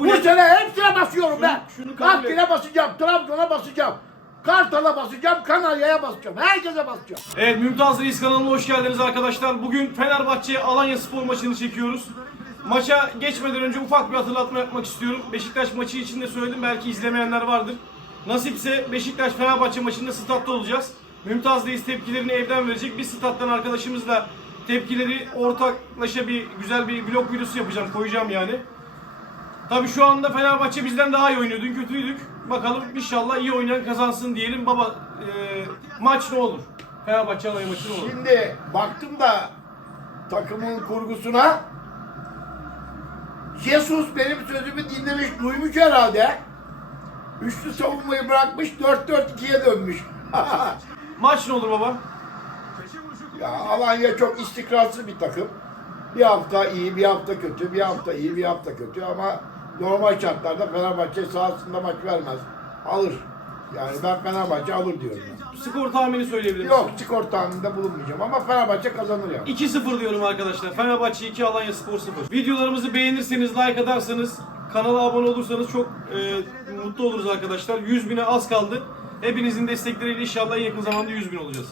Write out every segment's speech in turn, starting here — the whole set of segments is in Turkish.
Bu sene hepsine basıyorum ben. Akbil'e basacağım, Trabzon'a basacağım. Kartal'a basacağım, Kanarya'ya basacağım. Herkese basacağım. Evet Mümtaz Reis kanalına hoş geldiniz arkadaşlar. Bugün Fenerbahçe Alanya Spor maçını çekiyoruz. Maça geçmeden önce ufak bir hatırlatma yapmak istiyorum. Beşiktaş maçı için de söyledim belki izlemeyenler vardır. Nasipse Beşiktaş Fenerbahçe maçında statta olacağız. Mümtaz Reis tepkilerini evden verecek. Biz stat'tan arkadaşımızla tepkileri ortaklaşa bir güzel bir vlog videosu yapacağım, koyacağım yani. Tabii şu anda Fenerbahçe bizden daha iyi oynuyor. Dün kötüydük. Bakalım inşallah iyi oynayan kazansın diyelim. Baba e, maç ne olur? Fenerbahçe Alanya maçı ne olur? Şimdi baktım da takımın kurgusuna Jesus benim sözümü dinlemiş, duymuş herhalde. Üçlü savunmayı bırakmış, 4-4-2'ye dönmüş. Maç ne olur baba? ya Alanya çok istikrarsız bir takım. Bir hafta iyi, bir hafta kötü, bir hafta iyi, bir hafta kötü ama normal şartlarda Fenerbahçe sahasında maç vermez. Alır. Yani ben Fenerbahçe alır diyorum. ben. Skor tahmini söyleyebilir misin? Yok skor tahmininde bulunmayacağım ama Fenerbahçe kazanır yani. 2-0 diyorum arkadaşlar. Fenerbahçe 2, Alanya Spor 0. Videolarımızı beğenirseniz, like atarsanız, kanala abone olursanız çok e, mutlu oluruz arkadaşlar. 100 bine az kaldı. Hepinizin destekleriyle inşallah en yakın zamanda 100 bin olacağız.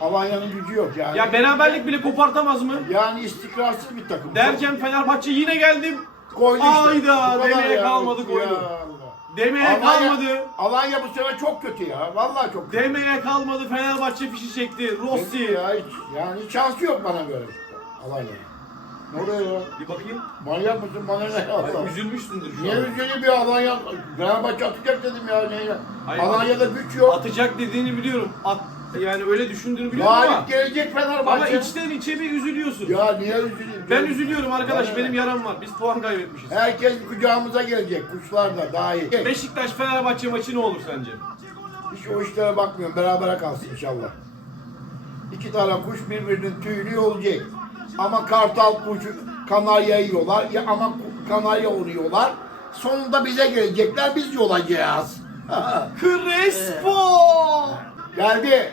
Alanya'nın gücü yok yani. Ya beraberlik bile kopartamaz mı? Yani istikrarsız bir takım. Derken Fenerbahçe yine geldi. Koydu işte. Demeye ya. kalmadı, koydu. Ya Allah. Demeye Alanya, kalmadı. Alanya bu sene çok kötü ya. Vallahi çok kötü. Demeye kalmadı. Fenerbahçe fişi çekti. Rossi. ya hiç. Yani hiç şansı yok bana göre. Alanya. Ne oluyor ya? Bir bakayım. Manyak mısın bana ne ya? Ay, üzülmüşsündür şu Niye an. üzülüyor bir Alanya? Fenerbahçe atacak dedim ya. Ne? Hayır. Alanya'da güç yok. Atacak dediğini biliyorum. At, yani öyle düşündüğünü biliyorum ama. Galip gelecek Ama Fenerbahçe. içten içe bir üzülüyorsun. Ya niye üzüleyim? Ben üzülüyorum arkadaş. Benim yaram var. Biz puan kaybetmişiz. Herkes kucağımıza gelecek. Kuşlar da dahil. Beşiktaş Fenerbahçe maçı ne olur sence? Hiç o işlere bakmıyorum. Berabere kalsın inşallah. İki tane kuş birbirinin tüyünü yolacak. Ama kartal kuşu kanarya yiyorlar. Ya ama kanarya onu yiyorlar. Sonunda bize gelecekler. Biz yolacağız. Crespo! Geldi.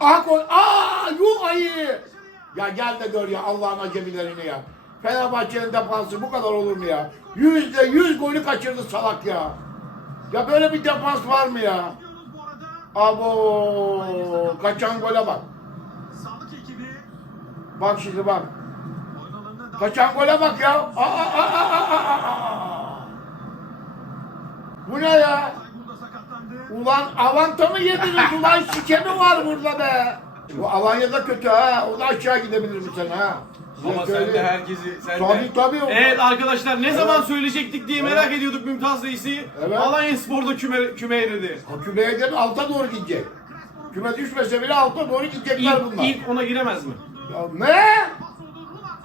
Ah gol. Aa yuh ayı. Ya gel de gör ya Allah'ın acemilerini ya. Fenerbahçe'nin defansı bu kadar olur mu ya? Yüzde yüz golü kaçırdı salak ya. Ya böyle bir defans var mı ya? Abo kaçan gole bak. Bak şimdi bak. Kaçan gole bak ya. Aa, aa, aa, aa, aa. Bu ne ya? Ulan avanta mı yediniz ulan şike mi var burada be? Bu Alanya'da kötü ha. O da aşağı gidebilir bu sene ha. Ama sen de herkesi sen Tabii de. tabii. Evet arkadaşlar ne zaman söyleyecektik diye merak ediyorduk Mümtaz Reis'i. Evet. Alanya Spor'da küme, küme eridi. Ha, Kümeye de alta doğru gidecek. Küme düşmese bile alta doğru gidecekler İlk, bunlar. ilk ona giremez mi? Ya ne?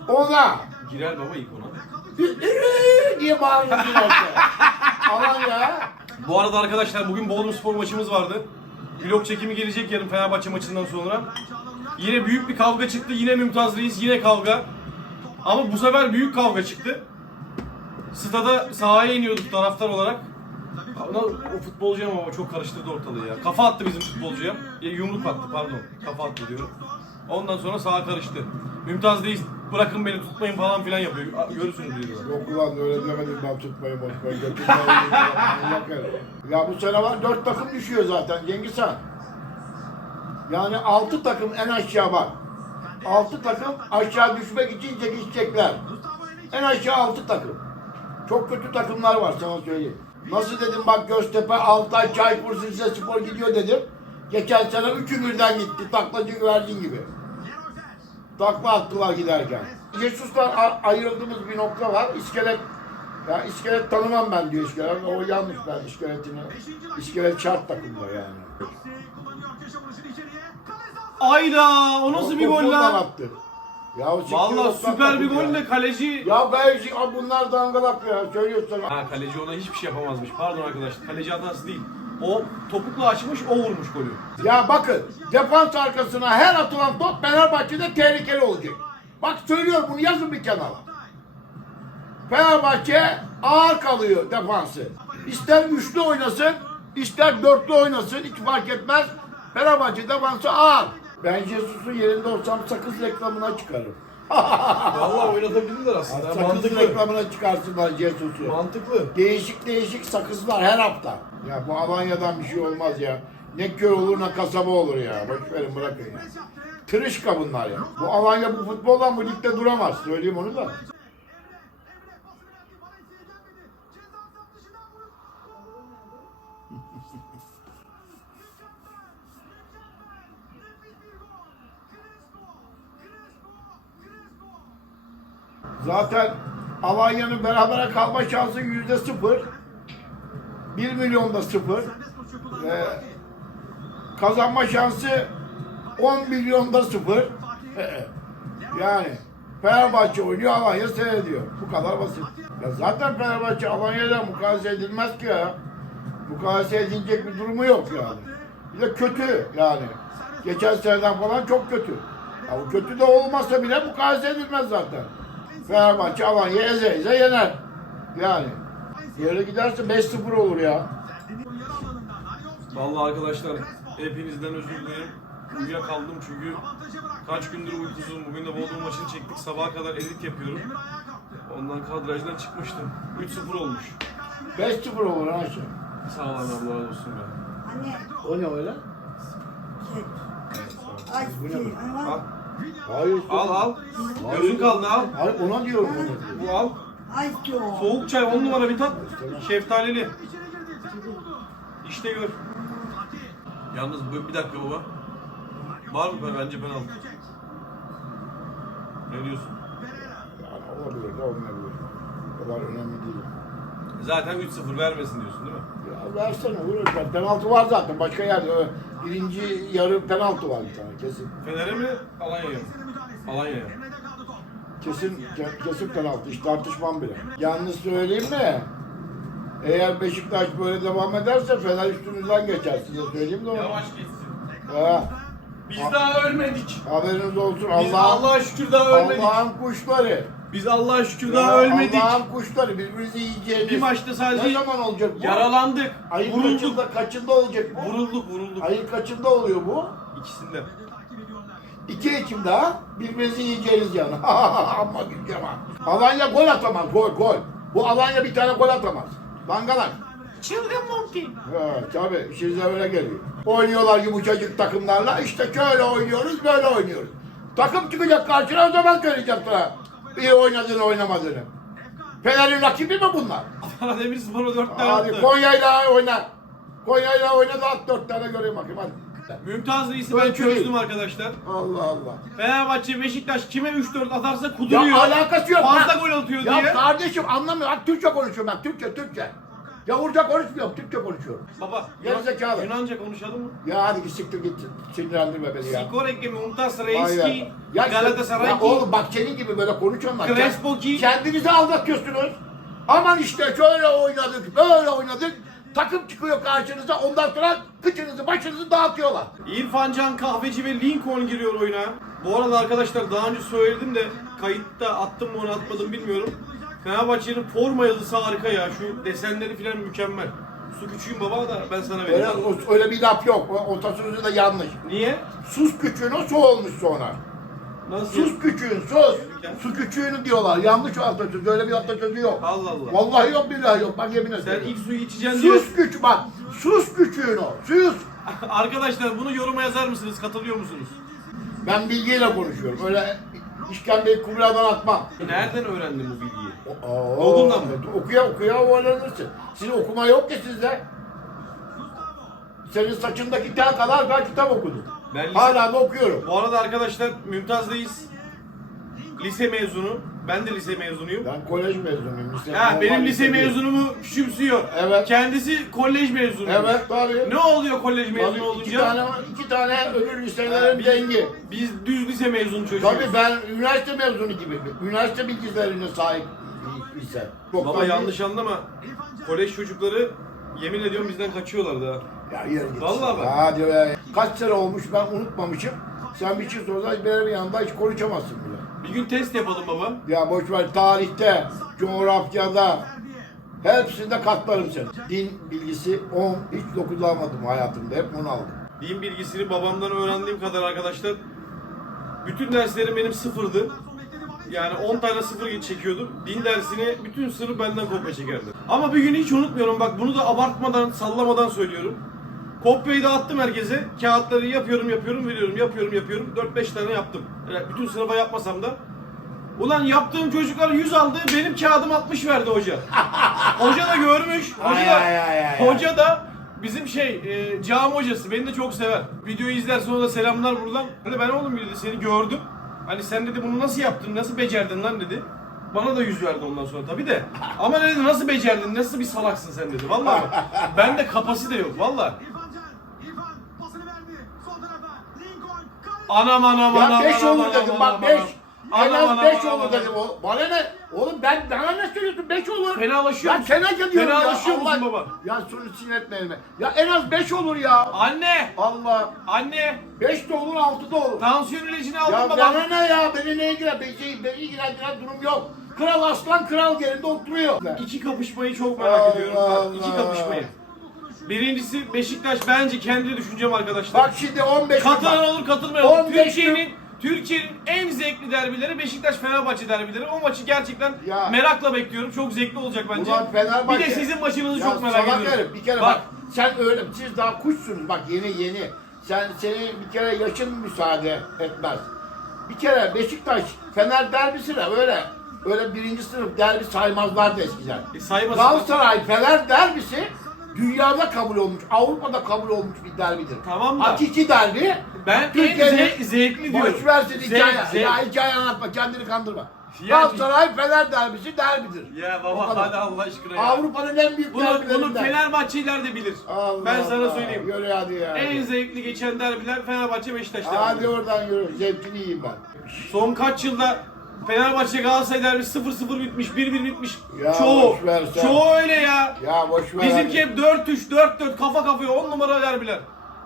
Ona. Girer baba ilk ona. diye bağırıyorsun orada. Alanya. Bu arada arkadaşlar bugün Bodrum Spor maçımız vardı. Vlog çekimi gelecek yarın Fenerbahçe maçından sonra. Yine büyük bir kavga çıktı. Yine Mümtaz Reis yine kavga. Ama bu sefer büyük kavga çıktı. Stada sahaya iniyorduk taraftar olarak. Ona, o futbolcu ama çok karıştırdı ortalığı ya. Kafa attı bizim futbolcuya. Ya, yumruk attı pardon. Kafa attı diyorum. Ondan sonra sağa karıştı. Mümtaz Reis bırakın beni tutmayın falan filan yapıyor. Görürsünüz diyorlar. Yok ulan öyle demedim ben tutmayı boşmayı götürmeyi. manyak herif. ya bu sene var dört takım düşüyor zaten Cengiz Han. Yani altı takım en aşağı bak. Altı takım aşağı düşmek için çekişecekler. En aşağı altı takım. Çok kötü takımlar var sana söyleyeyim. Nasıl dedim bak Göztepe, Altay, Çaykur, Rize Spor gidiyor dedim. Geçen sene üçü birden gitti. Taklacı güvercin gibi. Takla attılar giderken. Jesus'tan ayrıldığımız bir nokta var. İskelet ya iskelet tanımam ben diyor iskelet. O yanlış ben iskeletini. İskelet şart takımda yani. Ayda o nasıl bir gol lan? attı. Ya o Valla süper bir ya. golle kaleci... Ya ben abi bunlar dangalak ya söylüyorsun. Ha kaleci ona hiçbir şey yapamazmış. Pardon arkadaşlar. Kaleci hatası değil. O topukla açmış, o vurmuş golü. Ya bakın defans arkasına her atılan top Fenerbahçe'de tehlikeli olacak. Bak söylüyorum bunu yazın bir kenara. Fenerbahçe ağır kalıyor defansı. İster üçlü oynasın, ister dörtlü oynasın hiç fark etmez. Fenerbahçe defansı ağır. Ben Jesus'un yerinde olsam sakız reklamına çıkarım. Vallahi oynatabilirler aslında. Sakız mantıklı. reklamına çıkarsınlar Jesus'u. Mantıklı. Değişik değişik sakızlar her hafta. Ya bu Alanya'dan bir şey olmaz ya. Ne köy olur ne kasaba olur ya. Boş verin bırakın ya. Tırışka bunlar ya. Bu Alanya bu futboldan bu ligde duramaz. Söyleyeyim onu da. Zaten Alanya'nın berabere kalma şansı yüzde sıfır. Bir milyonda sıfır. Ee, kazanma şansı 10 milyonda sıfır. Ee, yani Fenerbahçe oynuyor, Alanya seyrediyor. Bu kadar basit. Ya zaten Fenerbahçe Alanya'yla mukayese edilmez ki ya. Mukayese edilecek bir durumu yok yani. Bir de kötü yani. Geçen seneden falan çok kötü. Ya bu kötü de olmasa bile mukayese edilmez zaten. Fenerbahçe Alanya eze eze yener. Yani. Yere giderse 5-0 olur ya. Vallahi arkadaşlar hepinizden özür dilerim. Uyuyakaldım çünkü kaç gündür uykusuzum. Bugün de Bodrum maçını çektik. Sabaha kadar edit yapıyorum. Ondan kadrajdan çıkmıştım. 3-0 olmuş. 5-0 olur şey. Sağ olun Allah razı olsun be. Anne, O ne öyle? aç Bu ne ama Hayır. al. al. Gözün kaldı al. Hayır ona diyorum. Bu al. Soğuk çay 10 numara bir tat. Şeftalili. İşte gör. Yalnız bu- bir dakika baba. Var mı bence penaltı? Ne diyorsun? Yani olabilir de olmayabilir. O kadar önemli değil. Zaten 3-0 vermesin diyorsun değil mi? Ya versene vurur. Penaltı var zaten. Başka yerde. ö, Birinci yarı penaltı var bir tane kesin. Fener'e mi? Alanya'ya mı? Alanya'ya. Kesin ke- kesin penaltı. Hiç tartışmam bile. Yalnız söyleyeyim mi? Eğer Beşiktaş böyle devam ederse Fener üstünüzden geçer size söyleyeyim de onu. Yavaş geçsin. Ha, Biz daha ölmedik. haberiniz olsun. Biz Allah'ın Allah'a şükür daha ölmedik. Allah'ın kuşları. Biz Allah'a şükür Ya daha ölmedik. Allah'ın kuşları birbirinizi yiyeceğiniz. Bir maçta Ne sadece zaman olacak bu? yaralandık. Ayın Vurulduk. kaçında, kaçında olacak bu? Vurulduk vurulduk. Ayın kaçında oluyor bu? İkisinde. 2 Ekim'de ha? Birbirinizi yiyeceğiniz yani. Amma güleceğim ha. Alanya gol atamaz, gol gol. Bu Alanya bir tane gol atamaz. Dangalak. Çılgın Monty. Ha, tabii işinize öyle geliyor. Oynuyorlar yumuşacık takımlarla. İşte şöyle oynuyoruz, böyle oynuyoruz. Takım çıkacak karşına o zaman söyleyeceğim sana. İyi oynadığını, oynamadığını. Fener'in rakibi mi bunlar? Adana Demirspor'a 4 tane Hadi attı. Konya'yla oyna. Konya'yla oyna da at dört tane göreyim bakayım hadi. Mümtaz Reis'i Ben ben çözdüm arkadaşlar. Allah Allah. Fenerbahçe, Beşiktaş kime 3-4 atarsa Ya kuduruyor. alakası yok. Fazla Ha. gol atıyor ya diye. kardeşim anlamıyorum. Bak Türkçe konuşuyorum ben. Türkçe, Türkçe. Yavurca konuşmuyorum. Türkçe konuşuyorum. Baba, zekalı. Yunanca konuşalım mı? Ya hadi git siktir git. Sinirlendirme beni ya. Sikorek Mümtaz Vay Reis ya. ki, Ya işte- Galatasaray ya ki. oğlum bak senin gibi böyle konuşuyorlar. Crespo ki- Kendinizi aldatıyorsunuz. Aman işte şöyle oynadık, böyle oynadık. Takım çıkıyor karşınıza ondan sonra kıçınızı başınızı dağıtıyorlar. İrfan Can Kahveci ve Lincoln giriyor oyuna. Bu arada arkadaşlar daha önce söyledim de kayıtta attım mı onu atmadım bilmiyorum. Fenerbahçe'nin forma yazısı harika ya. Şu desenleri falan mükemmel. Su küçüğüm baba da ben sana Öyle, vereyim. o- öyle bir laf yok. O, tasarrufu da yanlış. Niye? Sus küçüğün su olmuş sonra. Nasıl? Sus küçüğün sus. Su küçüğünü diyorlar. Yanlış o atasözü. Öyle bir atasözü yok. Allah Allah. Vallahi yok billahi yok. Bak yemin Sen ederim. ilk suyu içeceksin diye. Sus küçük bak. Sus küçüğün o. Sus. Arkadaşlar bunu yoruma yazar mısınız? Katılıyor musunuz? Ben bilgiyle konuşuyorum. Öyle işkembeyi kubradan atmam. Nereden öğrendin bu bilgiyi? Oo, Google'dan mı? Okuya okuya öğrenirsin. Sizin okuma yok ki sizde. Senin saçındaki tel kadar ben kitap okudum. Ben lise- Hala da okuyorum. Bu arada arkadaşlar Mümtaz'dayız. Lise mezunu. Ben de lise mezunuyum. Ben kolej mezunuyum. Lise, Ha normal benim lise değil. mezunumu küçümsüyor. Evet. Kendisi kolej mezunu. Evet tabii. Ne oluyor kolej mezunu Tabii olunca? iki tane, iki tane öbür liselerin dengi. biz düz lise mezunu çocuğuyuz. Tabii ben üniversite mezunu gibi. Üniversite bilgilerine sahip bir lise. Çok Baba da- yanlış anlama. Kolej çocukları yemin ediyorum bizden kaçıyorlar daha. Ya yürü git. Vallahi bak. Hadi be. Kaç sene olmuş ben unutmamışım. Sen bir şey sorsan benim yanında hiç konuşamazsın. Bir gün test yapalım baba. Ya boş ver tarihte, coğrafyada hepsinde katlarım seni. Din bilgisi 10 hiç 9 almadım hayatımda. Hep 10 aldım. Din bilgisini babamdan öğrendiğim kadar arkadaşlar. Bütün derslerim benim sıfırdı. Yani 10 tane sıfır çekiyordum. Din dersini bütün sınıf benden kopya çekerdi. Ama bir günü hiç unutmuyorum bak bunu da abartmadan, sallamadan söylüyorum. Kopyayı dağıttım herkese. Kağıtları yapıyorum, yapıyorum, veriyorum, yapıyorum, yapıyorum. 4-5 tane yaptım. Yani bütün sınıfa yapmasam da. Ulan yaptığım çocuklar 100 aldı, benim kağıdım 60 verdi hoca. hoca da görmüş. Hoca da, Ay, ay, ay, ay. hoca da bizim şey, e, cami hocası. Beni de çok sever. Videoyu izlerse ona da selamlar buradan. Hani ben oğlum dedi seni gördüm. Hani sen dedi bunu nasıl yaptın, nasıl becerdin lan dedi. Bana da yüz verdi ondan sonra tabii de. Ama dedi nasıl becerdin, nasıl bir salaksın sen dedi. Vallahi ben de kapasite yok vallahi. Anam anam Ya anam 5 anam, olur anam, dedim anam, bak 5. anam. En Anam, az anam, 5 anam, olur dedim. O- Bana ne? Oğlum ben bana ne söylüyorsun? 5 olur. Fenalaşıyor Ya musun? fena geliyorum ya. Fenalaşıyor musun Allah- baba? Ya şunu sinir etme elime. Ya en az 5 olur ya. Anne! Allah. Anne! 5 de olur 6 da olur. Tansiyon ilacını Ya aldın baba. bana ne ya? Beni neye girer? Beni, beni ilgilendiren durum yok. Kral aslan kral yerinde oturuyor. İki kapışmayı çok merak Allah ediyorum. Bak, iki Allah. kapışmayı. Birincisi Beşiktaş bence kendi düşüncem arkadaşlar. Bak şimdi 15 Katılan olur katılmayan olur. 15 Türkiye'nin Türkiye'nin en zevkli derbileri Beşiktaş Fenerbahçe derbileri. O maçı gerçekten Ya. merakla bekliyorum. Çok zevkli olacak bence. Ulan Fenerbahçe. Bir de sizin maçınızı çok merak salak ediyorum. herif, Bir kere bak. sen öyle siz daha kuşsunuz bak yeni yeni. Sen senin bir kere yaşın müsaade etmez. Bir kere Beşiktaş Fener derbisi de öyle öyle birinci sınıf derbi saymazlardı eskiden. E, saymasın. Galatasaray Fener derbisi dünyada kabul olmuş, Avrupa'da kabul olmuş bir derbidir. Tamam da- Hakiki derbi. Ben en Türkiye'nin- ze- zevkli diyorum. Boş versin Zevk- hikaye. zevk. Ya hikaye anlatma, kendini kandırma. Galatasaray Fener derbisi derbidir. Ya baba hadi Allah aşkına ya. Avrupa'nın en büyük Bunu, bunu derbilerinden. Fenerbahçeliler de bilir. Allah ben sana Allah. söyleyeyim. Yürü hadi ya. En zevkli geçen derbiler Fenerbahçe Beşiktaş Hadi derbileri. oradan yürü. Zevkini yiyeyim ben. Son kaç yılda Fenerbahçe Galatasaray derbisi 0-0 bitmiş, 1-1 bitmiş. Ya çoğu. boş ver sen. Çoğu öyle ya. Ya boş ver. Bizimki hep 4-3, 4-4 kafa kafaya 10 numara derbiler.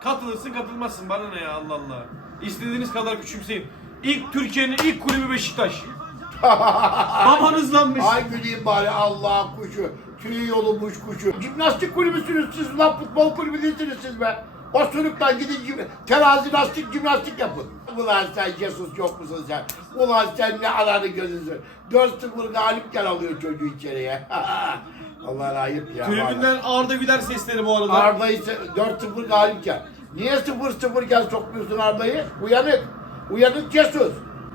Katılırsın katılmazsın bana ne ya Allah Allah. İstediğiniz kadar küçümseyin. İlk Türkiye'nin ilk kulübü Beşiktaş. Babanızlanmış. Ay güleyim bari Allah kuşu. Tüy yolumuş kuşu. Jimnastik kulübüsünüz siz lan futbol kulübü değilsiniz siz be. O sürükten gidin jim- terazi lastik jimnastik yapın. Ulan sen Jesus yok musun sen? Ulan sen ne ananı gözüsün. 4-0 galip gel alıyor çocuğu içeriye. Allah ayıp ya. Tribünden Arda Güler sesleri bu arada. Arda ise 4-0 galip gel. Niye 0-0 gel sokmuyorsun Arda'yı? Uyanık. Uyanık Jesus.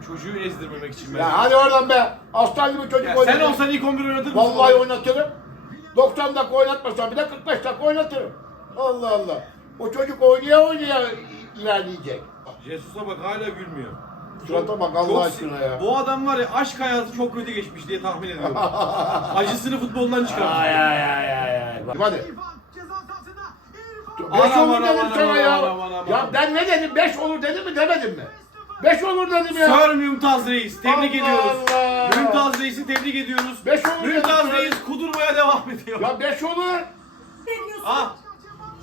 Çocuğu ezdirmemek için ben. Ya hadi oradan be. Aslan gibi çocuk Ya sen olsan ilk 11 oynatır mısın? Vallahi oynatırım. 90 dakika oynatmasam bile 45 dakika oynatırım. Allah Allah. O çocuk oynaya oynaya ilerleyecek. Jesus'a bak hala gülmüyor. Surata bak Allah aşkına ya. Bu adam var ya aşk hayatı çok kötü geçmiş diye tahmin ediyorum. Acısını futboldan çıkarmış. Ay ay ay ay ay. Hadi. İrfan ceza sahasında. İrfan. Beş Anam, olur dedim anam, sana ya. anam, anam, Ya anam. ben ne dedim? 5 olur dedim mi demedim mi? 5 olur dedim ya. Sör Mümtaz Reis tebrik Allah ediyoruz. Allah. Mümtaz Reis'i tebrik ediyoruz. Beş olur Mümtaz dedim. Reis kudurmaya devam ediyor. Ya 5 olur. Ne diyorsun? Ah,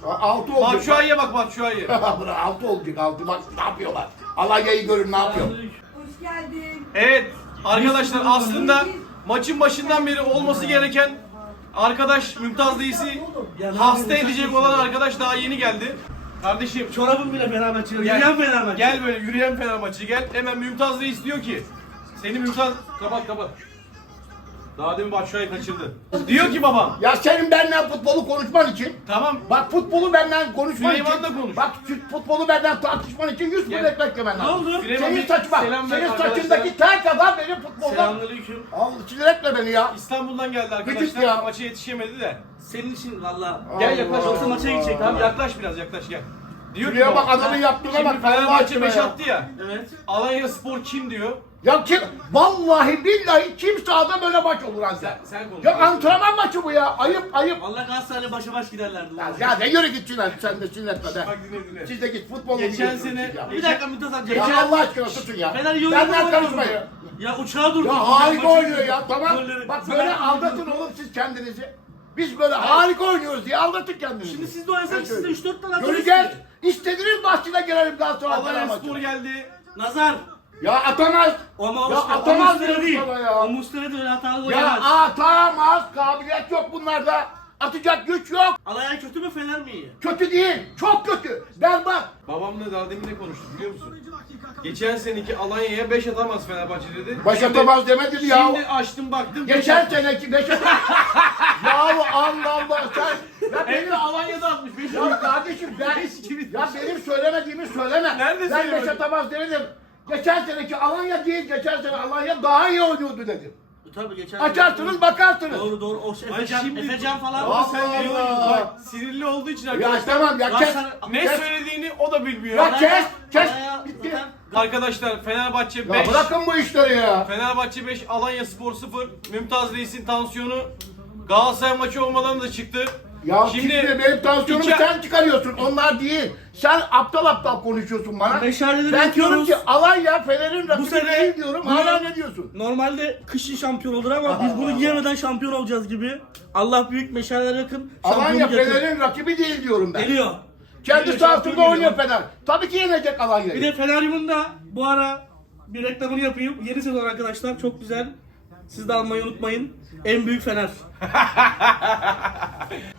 6 olacak. Batshuayi'ye bak Batshuayi'ye. 6 olacak 6 bak ne yapıyorlar. Alanya'yı görün ne yapıyor. Hoş geldin. Evet arkadaşlar aslında maçın başından beri olması gereken arkadaş Mümtaz Reis'i hasta edecek olan arkadaş daha yeni geldi. Kardeşim Çorabım bile Fenerbahçe. Yürüyen Fenerbahçe. Gel böyle yürüyen Fenerbahçe gel. Hemen Mümtaz Reis diyor ki seni Mümtaz kapat kapat. Daha demin Batshuayi kaçırdı. Diyor ki babam Ya senin benden futbolu konuşman için tamam Bak futbolu benden konuşman Süleyman için. da konuş. Bak futbolu benden tartışman için 100 Gel. bin ekmek yemen lazım. oldu? Süleyman Senin bir saçma. selam ver Senin arkadaşlara. saçındaki ter kadar benim futboldan. Selamünaleyküm. Al sinir etme beni ya. İstanbul'dan geldi arkadaşlar. ya. Maça yetişemedi de. Senin için valla. Gel yaklaş. Allah Yoksa maça gidecek Tamam yaklaş biraz yaklaş gel. Diyor Şuraya bak adamın yaptığına bak. Fenerbahçe aşkına 5 ya. attı ya. Evet. Alanya Spor kim diyor? Ya kim? Vallahi billahi kim sahada böyle maç olur Sen, ancak. sen konuş. Ya antrenman maçı bu ya. Ayıp ayıp. Valla Galatasaray'la başa baş giderlerdi. Ya, ya ne yürü git Sinan. Sen de etme de. Bak dinle dinle. Siz de git futbolu Geçen biliyorsunuz sene- siz ya. Bir dakika Mümtaz amca. Ya Geçen- Allah aşkına tutun ya. Fener iyi Benden karışmayın. Ya uçağa durdu. Ya harika oynuyor ya tamam. Bak böyle aldatın oğlum siz kendinizi. Biz böyle harika oynuyoruz diye aldatın kendinizi. Şimdi siz de oynasak siz de 3-4 tane atarız Göreceğiz. İstediğiniz bahçede gelelim Galatasaray Alanya Fenerbahçe. Spor geldi. Nazar. Ya atamaz. Ama Ya işte, atamaz diyorum değil. sana ya. O Muslera da öyle hatalı gol Ya yemez. atamaz. Kabiliyet yok bunlarda. Atacak güç yok. Alanya kötü mü Fener mi iyi? Kötü değil. Çok kötü. Berbat. Babamla daha demin ne konuştuk biliyor musun? 10. dakika Geçen seneki Alanya'ya 5 atamaz Fenerbahçe dedi. Baş Şimdi- atamaz demedim ya. Şimdi açtım baktım. Geçen seneki beş Yahu Allah Allah sen ya Hem benim de Alanya'da atmış. Beş ya kardeşim ben ya benim söylemediğimi söyleme. Nerede ben söylemedin? beş atamaz demedim. Geçen seneki Alanya değil, geçen sene Alanya daha iyi oynuyordu dedim. Tabii geçen Açarsınız bakarsınız. Doğru doğru. O Ay Efecan, şimdi- Efecan falan. Ama sen Allah Allah. bak sinirli olduğu için Ya arkadaşlar tamam ya kes. Ne kes. söylediğini o da bilmiyor. Ya kes, kes. Alanya- Bitti. zaten- Arkadaşlar Fenerbahçe Ya 5 bırakın bu işleri ya. Fenerbahçe 5 Alanya Spor 0 Mümtaz Reis'in tansiyonu Galatasaray maçı olmadan da çıktı. Ya şimdi, benim tansiyonumu iki- sen çıkarıyorsun. Onlar değil. Sen aptal aptal konuşuyorsun bana. Meşaleleri ben diyorum yakıyoruz. ki Alanya Fener'in rakibi sene- değil diyorum. bu- Hala ne diyorsun? Normalde kışın şampiyon olur ama biz bunu giyemeden şampiyon olacağız gibi. Allah büyük meşaleler yakın. Alanya şampiyonluk yakın. Fener'in rakibi değil diyorum ben. Geliyor. Kendi Geliyor, sahasında şampiyon oynuyor geliyor. Fener. Tabii ki yenecek Alanya'yı. Bir de Feneryum'un da bu ara bir reklamını yapayım. Yeni sezon arkadaşlar çok güzel. Siz de almayı unutmayın. En büyük Fener.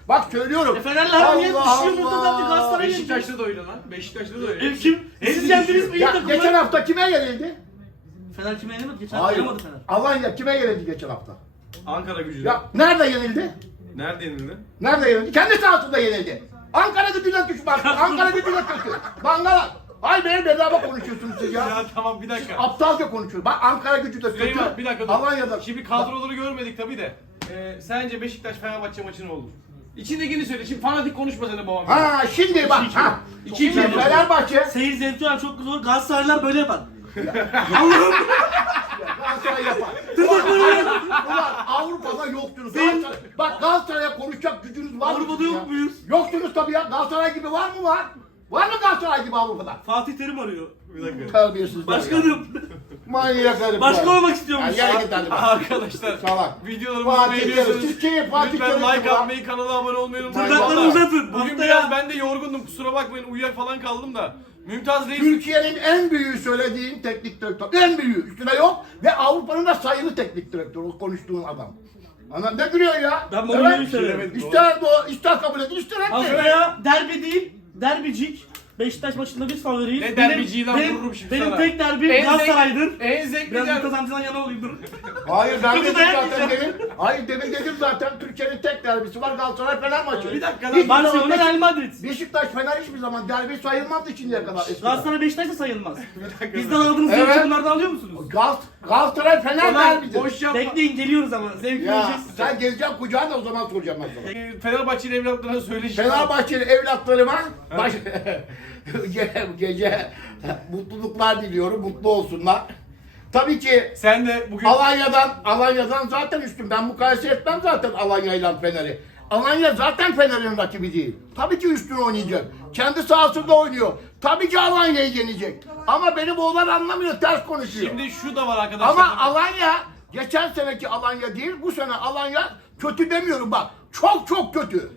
Bak söylüyorum. E Fener'le her niye Allah düşüyor burada Allah. da bir Galatasaray yenecek. Beşiktaş'ta da öyle lan. Beşiktaş'ta da öyle. E kim? Siz yendiniz mi iyi Ya, geçen hafta kime yenildi? Fener kime yenemedi? Geçen Hayır. Hayır. Fener. Alanya kime yenildi geçen hafta? Ankara gücü. Ya nerede yenildi? Nerede yenildi? Nerede yenildi? Kendi sahasında yenildi. Ankara gücüne düşman. Ankara gücüne kötü. Bangalar. Ay benim bedava konuşuyorsunuz siz ya. Ya tamam bir dakika. Aptalca konuşuyor. Bak Ankara gücü de kötü. Süleyman bir dakika dur. Alanya'da. Şimdi kadroları görmedik tabi de. Ee, sence Beşiktaş Fenerbahçe maçı ne olur? İçindekini söyle. Şimdi fanatik konuşma sen de babam. Ha şimdi bak. İki- Ha. iki- Şimdi iki- Fenerbahçe. Seyir zevki olan çok güzel olur. Galatasaraylılar böyle yapar. Allah'ım. Galatasaray yapar. Ulan, ulan Avrupa'da yoktunuz. Galatasaray. Bak Galatasaray'a konuşacak gücünüz var mı? Avrupa'da yok muyuz? Yoksunuz tabii ya. Galatasaray gibi var mı var? Var mı Galatasaray gibi Avrupa'da? Fatih Terim arıyor. Bir dakika. Terbiyesizler ya. Başkanım. Manyak herif Başkan ya. olmak Ya istiyormuş. gel git hadi bak. Arkadaşlar Salak. videolarımızı Fatih Terim, kim? Fatih lütfen Terim like kim lan? atmayı, kanala abone olmayı unutmayın. Tırnakları Vallahi uzatın. Bugün Haftaya- biraz ben de yorgundum kusura bakmayın uyuyak falan kaldım da. Mümtaz Reis Türkiye'nin en büyüğü söylediğin teknik direktör. En büyüğü. Üstüne yok. Ve Avrupa'nın da sayılı teknik direktörü o konuştuğun adam. Anam ne gülüyor ya? Ben Mourinho'yu severim. İster do, ister kabul edin, ister etmeyin. Haftaya derbi değil, derbicik. Beşiktaş maçında biz favoriyiz. Ne lan benim- vururum şimdi Benim sana. tek derbim En Galatasaray'dır. zevkli, en zevkli Biraz derbi. kazancından yana olayım dur. Hayır ben dedim zaten demin. Hayır demin dedim zaten Türkiye'nin tek derbisi var Galatasaray Fener maçı. Bir dakika lan, Barcelona Real Madrid. Beşiktaş Fener hiçbir zaman derbi sayılmazdı şimdiye kadar. Galatasaray Beşiktaş da sayılmaz. Bizden aldığınız Evet. bunlardan alıyor musunuz? Gal Galatasaray Fener derbidir. boş yapma. Bekleyin geliyoruz ama zevk Ya vereceğiz. sen gezeceksin kucağına o zaman soracağım ben sana. Ee, Fenerbahçeli evlatlarına söyleyeceğim. Fenerbahçeli evlatlarıma baş... gece, gece mutluluklar diliyorum, mutlu olsunlar. Tabii ki Sen de bugün Alanya'dan Alanya'dan zaten üstün. Ben mukayese etmem zaten Alanya ile Fener'i. Alanya zaten Fener'in rakibi değil. Tabii ki üstün oynayacak. Kendi sahasında oynuyor. Tabii ki Alanya'yı yenecek. Ama benim oğlan anlamıyor, ters konuşuyor. şimdi şu da var arkadaşlar. Ama Alanya geçen seneki Alanya değil, bu sene Alanya kötü demiyorum bak. Çok çok kötü.